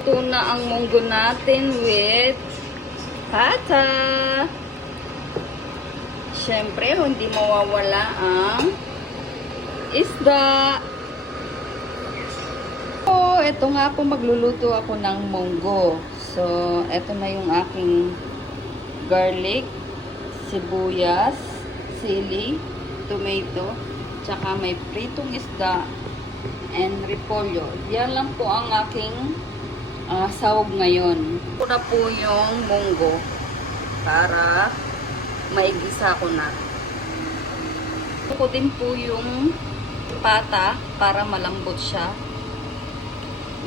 Ito na ang munggo natin with pata. Siyempre, hindi mawawala ang isda. So, ito nga po, magluluto ako ng munggo. So, ito na yung aking garlic, sibuyas, sili, tomato, tsaka may pritong isda, and repolyo. Yan lang po ang aking sahog ngayon. Ito na po yung munggo para maigisa ko na. Ito ko din po yung pata para malambot siya.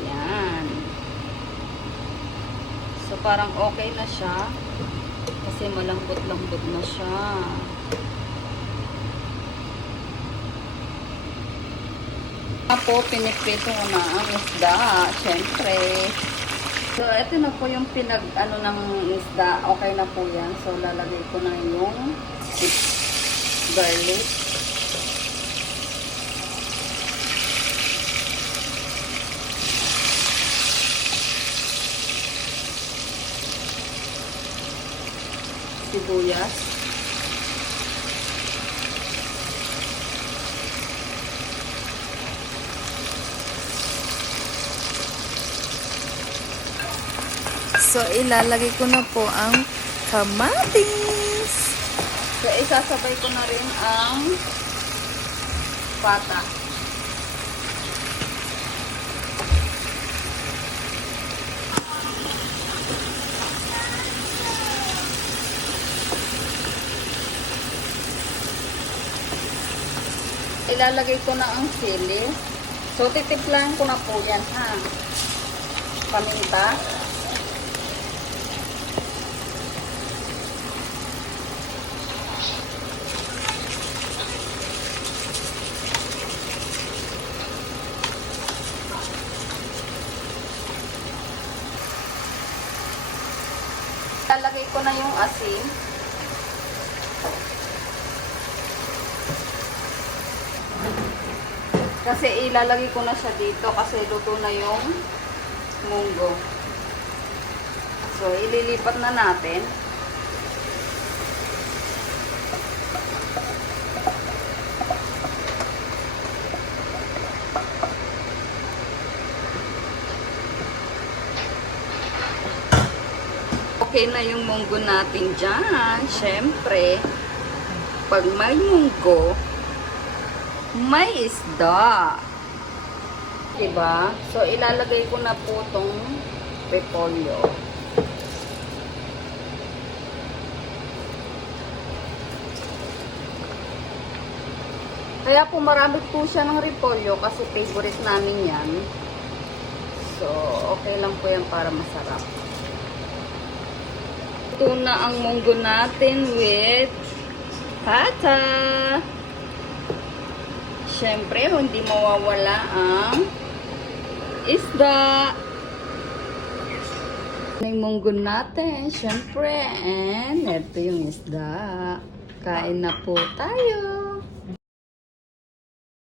Yan. So parang okay na siya kasi malambot-lambot na siya. Po, piniprito ko na ang isda, syempre. So, ito na po yung ng isda. Okay na po yan. So, lalagay ko na yung garlic. Sibuyas. So, ilalagay ko na po ang kamatis. So, isasabay ko na rin ang pata. Ilalagay ko na ang sili. So, titiplahan ko na po yan, ha. Paminta. Ilalagay ko na yung asin. Kasi ilalagay ko na siya dito kasi luto na yung munggo. So, ililipat na natin. Okay na yung munggo natin dyan. Siyempre, pag may munggo, may isda. Diba? So, ilalagay ko na po itong repolyo. Kaya po marami po siya ng repolyo kasi favorite namin yan. So, okay lang po yan para masarap. Ito na ang munggo natin with pata. Siyempre, hindi mawawala ang isda. Yung munggo natin, siyempre. And ito yung isda. Kain na po tayo.